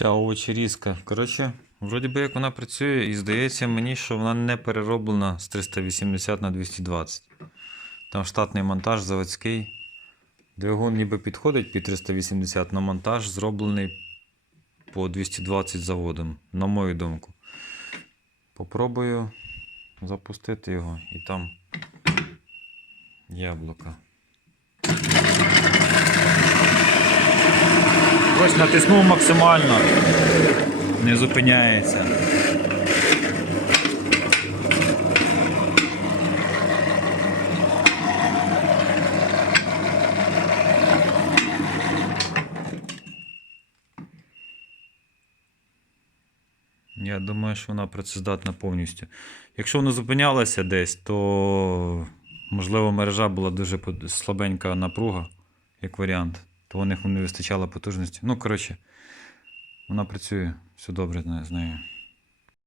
Ця овочерізка. Коротше, вроді би як вона працює, і здається мені, що вона не перероблена з 380 на 220. Там штатний монтаж заводський. Двигун ніби підходить під 380, але монтаж зроблений по 220 заводом, на мою думку. Попробую запустити його і там яблука. Ось натиснув максимально. Не зупиняється. Я думаю, що вона працездатна повністю. Якщо вона зупинялася десь, то можливо мережа була дуже слабенька напруга, як варіант, то у них не вистачало потужності. Ну, коротше, вона працює, все добре з нею-.